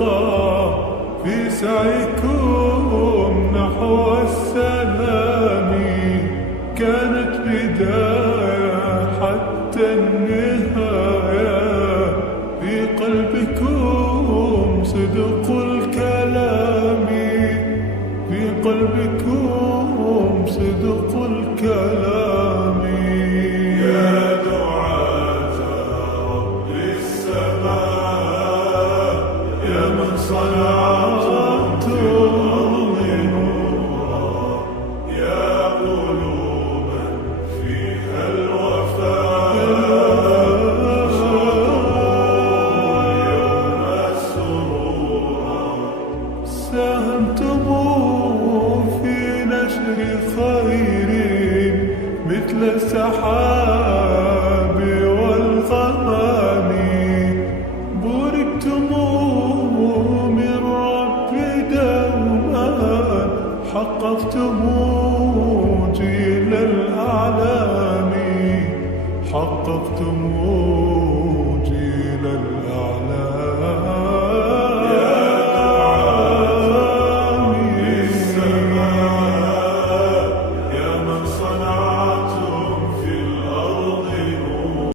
ترقى في سعيكم نحو السلام. كانت بداية حتى النهاية، في قلبكم صدق الكلام، في قلبكم صدق الكلام. يا دعاة رب السماء، يا من صنعتم الأرض نورا، يا قلوبا فيها الوفاء، يوم سرورا. ساهمتم في نشر خير مثل السحاب والغمام، بوركتم من رب دوما، حققتم جيل الأعلام، حققتم جيل الأعلام.